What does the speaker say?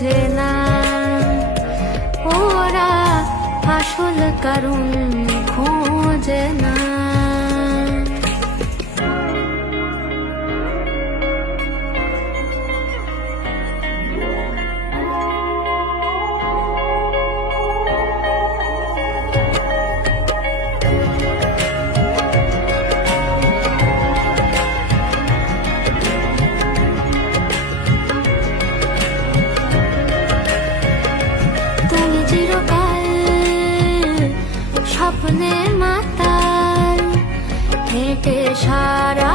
বোঝে না, ওরা আসল কারণ খোঁজে না। স্বপ্নে মাতাল হেঁটে সারা